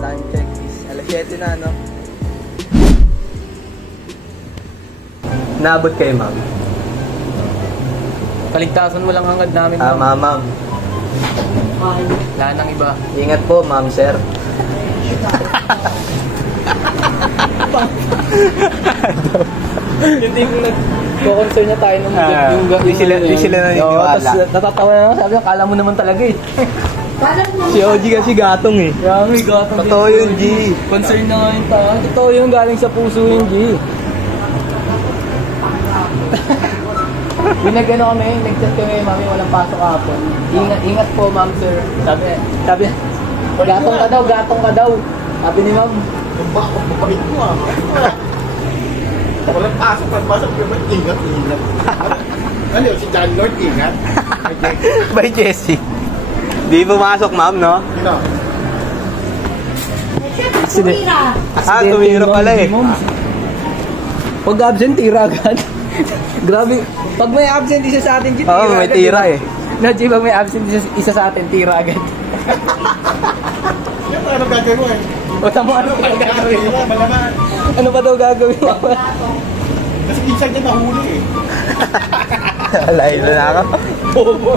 Time check is alas 7 na, no? Naabot kayo, ma'am? Kaligtasan mo lang hangad namin, ma'am. Tama, ma'am. Wala nang iba. Ingat po, ma'am, sir. Yung tipong nag-concern na tayo ng di sila naniniwala. Tapos natatawa na sabi niya, kala mo naman talaga eh. Si OG kasi gatong eh. Kaya may gatong. Totoo yun, G. Concern na nga yung tao. Totoo yun, galing sa puso yun, G. Binagano kami, nag-chat kami, mami, walang pasok hapon. Ingat po, ma'am, sir. Sabi, gatong ka daw. Sabi ni ma'am. Mabait mo ah. Walang pasok, ingat. Ano yun, si John Lord, ingat? By Jessie. Di pumasok, ma'am, no? Sino? Tumira. Tumira pala eh. Pag absent, tira agad. Grabe. Pag may absent isa sa atin, tira Oo, may tira eh. No, G, pag may absent isa sa atin, tira agad. Yan, ano gagawin mo eh? O, tamo, ano pa gagawin? Malaman. Ano pa daw gagawin? Kasi minsan niya nahuli eh. Layo na ako. Bobo.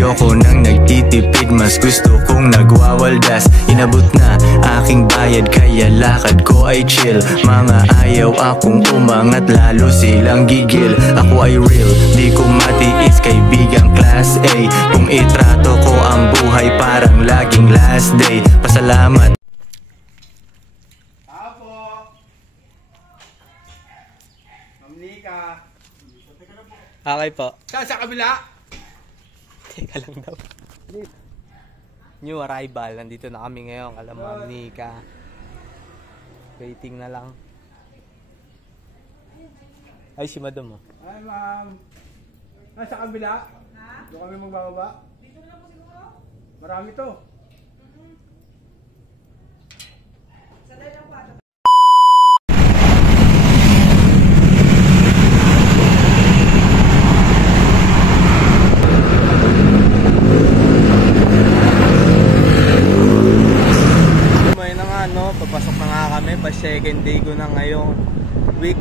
Yoko nang nagtitipid, mas gusto kong nagwawaldas. Inabot na aking bayad, kaya lakad ko ay chill. Mga ayaw akong umangat, lalo silang gigil. Ako ay real, di ko matiis, kaibigang class A. Kung itrato ko ang buhay parang laging last day. Pasalamat. Apo! Ma'am Nika. Okay po. Saan sa kabila? Teka lang daw. New arrival. Nandito na kami ngayon. Alam mo, Nika. Waiting na lang. Ay, si madam oh. Ay, ma'am. Sa kabila? Ha? Doon kami magbababa? Dito na lang po siguro? Marami to. Sanay lang po ato. Papasok na nga kami, pa second day ko na ngayong week.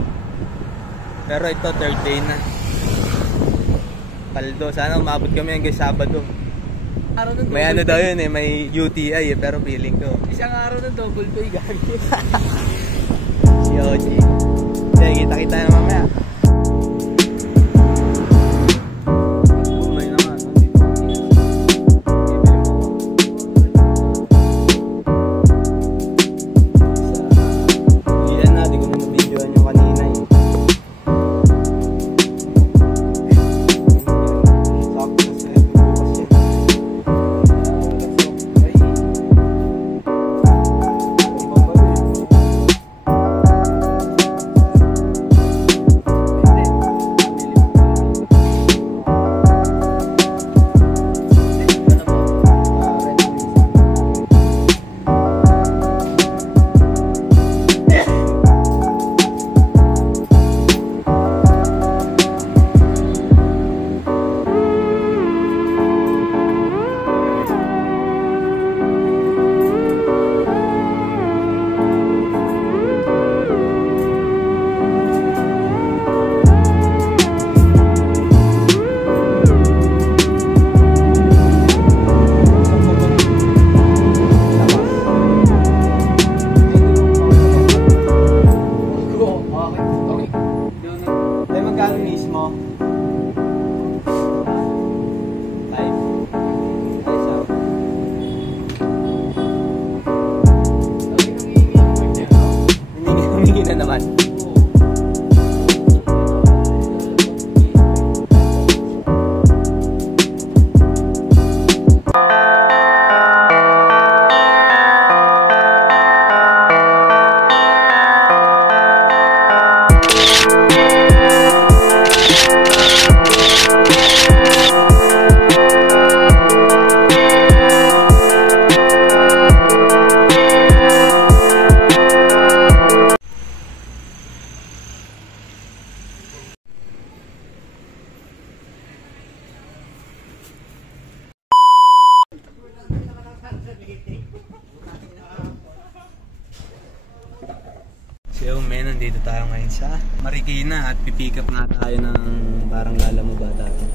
Pero ito third day na. Paldo, sana umabot kami hanggang Sabado. May ano daw yun eh, may UTI eh, pero feeling ko Isang araw ng double pay gagi. si OG. Sige, kita-kita na mamaya. So men, nandito tayo ngayon sa Marikina at pipick up nga tayo ng parang lala mo ba dati.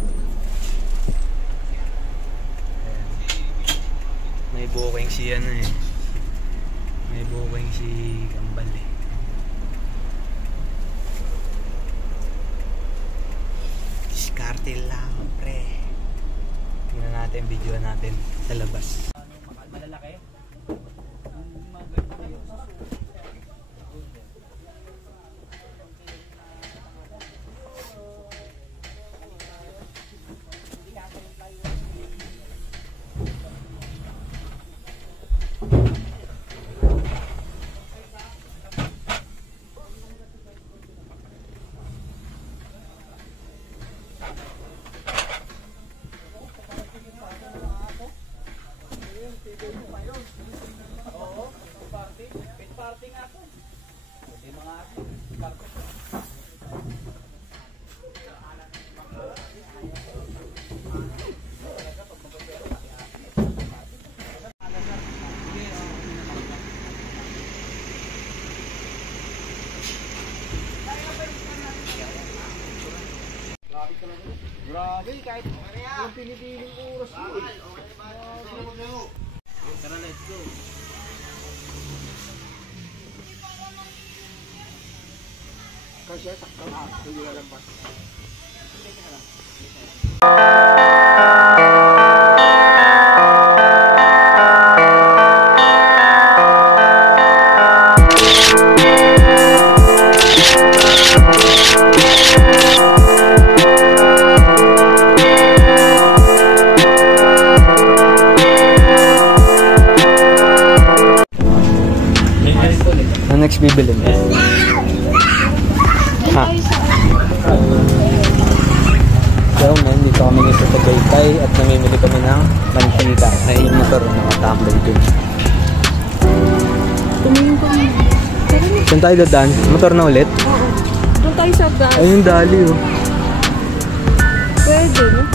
May booking si ano eh. May booking si Kambal eh. Diskarte lang pre. Tingnan natin, video natin sa labas. Malalaki. Grabe, kahit yung pinipiling oras mo eh. Tara, let's go. Kasi sakta na, hindi na lang pa. Ano next bibili mo? Ha? So men, dito kami ngayon sa Tagaytay at namimili kami ng mantika. Ay yung motor mga tambay dun. Tumingin ko na. Saan tayo dadaan? Motor na ulit? Oo. Doon tayo sa gas. Ay yung dali oh. Pwede, no?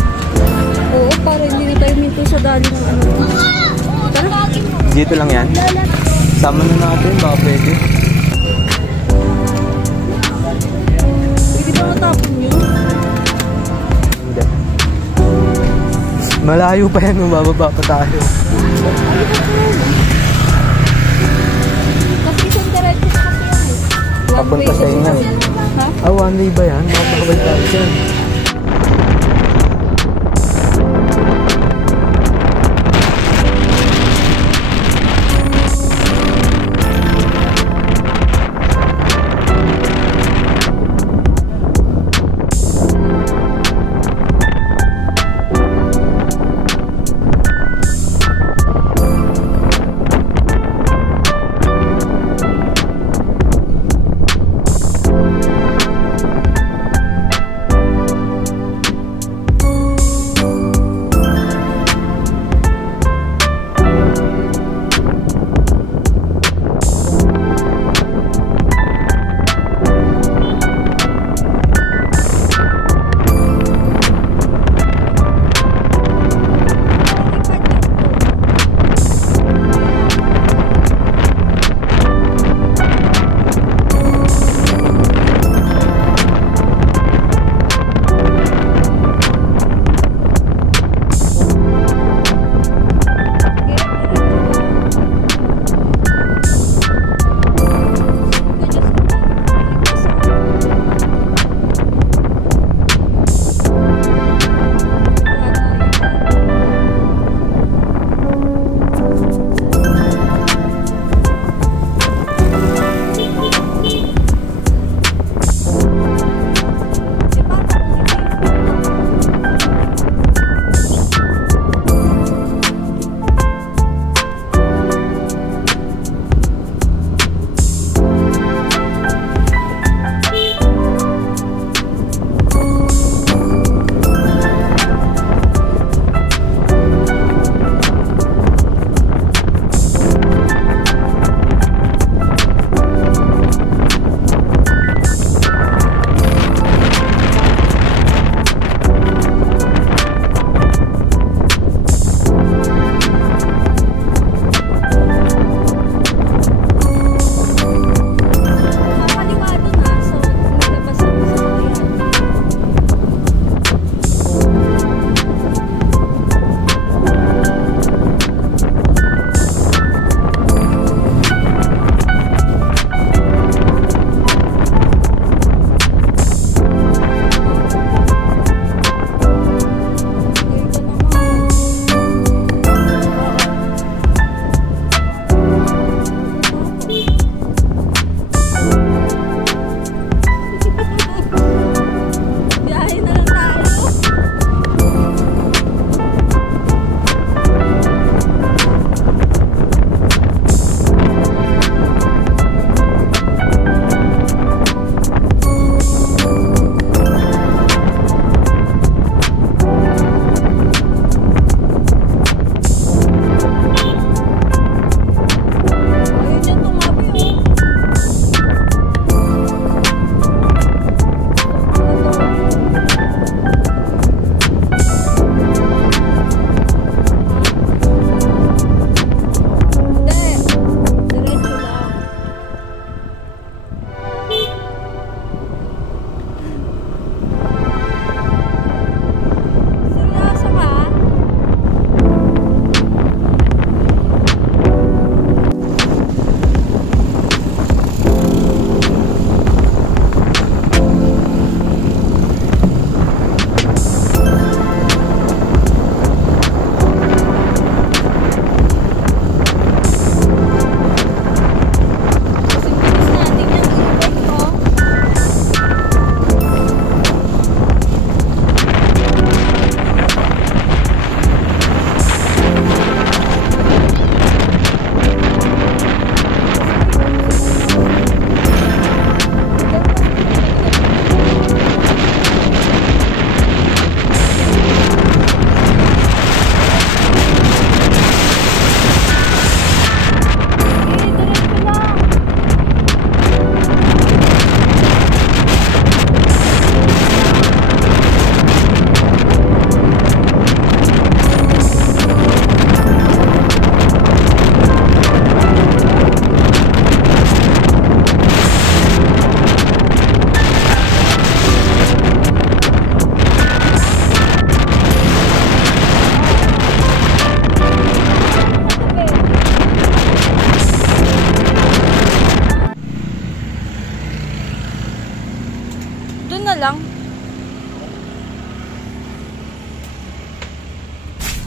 Oo, para hindi na tayo minto sa dali ng ano. Tara. Dito lang yan? Sama na natin, baka pwede. Pwede ba matapon yun? Hindi. Malayo pa yan, bababa pa tayo. Kasi isang diretso kasi yan eh. Papunta sa inyo. Ha? Ah, one way ba yan? Makakabay tayo dyan.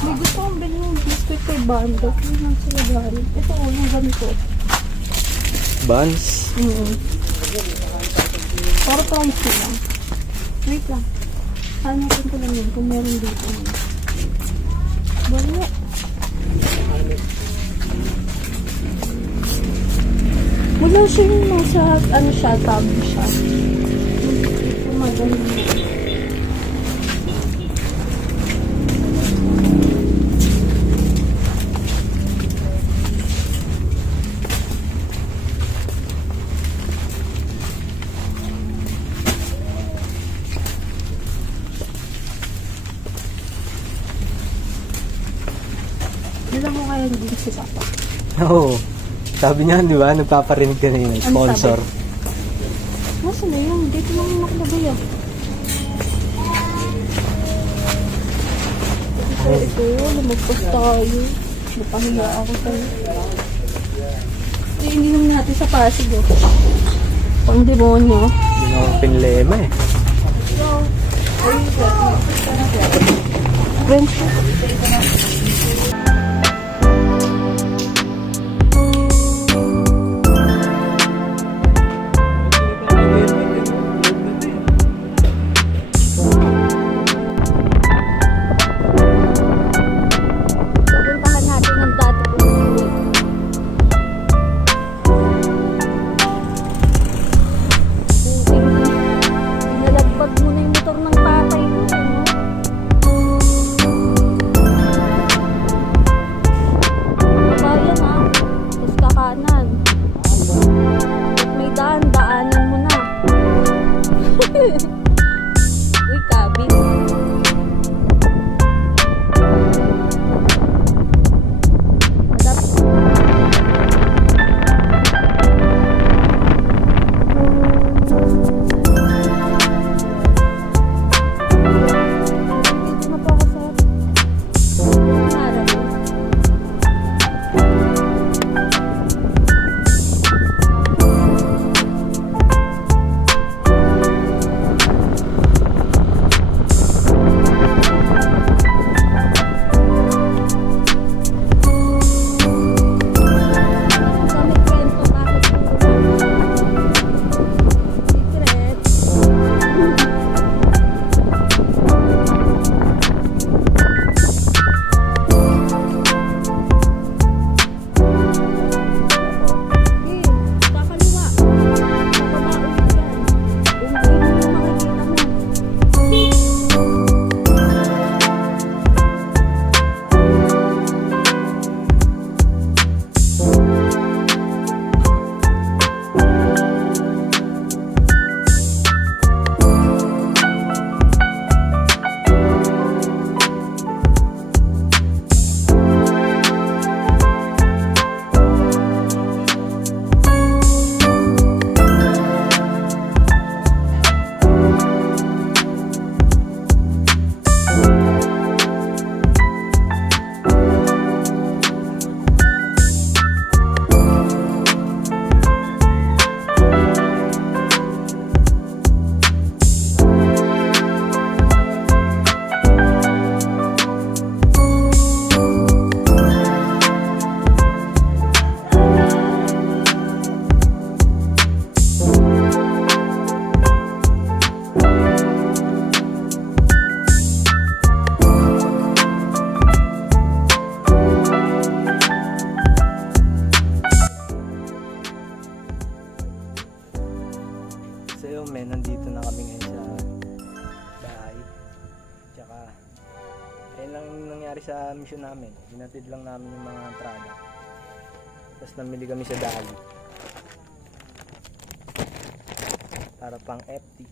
May gusto kong bilhin yung biscuit kay Bando. Hindi lang sila galing. Ito o, yung ganito. Buns. Para price lang. Wait lang. Hanapin ko lang yun kung meron dito. Wala. Wala siya yung nasa, ano siya, tab siya. Magaling. Alam mo kaya hindi si Papa. Oo. Sabi niya, di ba? Nagpaparinig ka na yun. Sponsor. Nasaan na yun? Dito lang yung nakalagay ah. Ito, lumagpas tayo. Napahiya ako tayo. Hindi naman natin sa Pasig oh. Pang demonyo. Hindi na akong pinlema eh. French. Pupuntahan natin ang dati kong iwi. Pinalagpag mo na yung motor ng tatay ko. Bayan ha. Tapos kakanan. At may daan, daanan mo na. Uy, kabin. Dito na po ako, sir. Harap. Kami kwento bakit secret. Kakaliwa. Bababa ulit yan. Kung green yung makikita mo. So yun, men, nandito na kami ngayon sa bahay. Tsaka, ayun lang yung nangyari sa mission namin. Hinatid lang namin yung mga entrada. Tapos namili kami sa Dali. Para pang FT.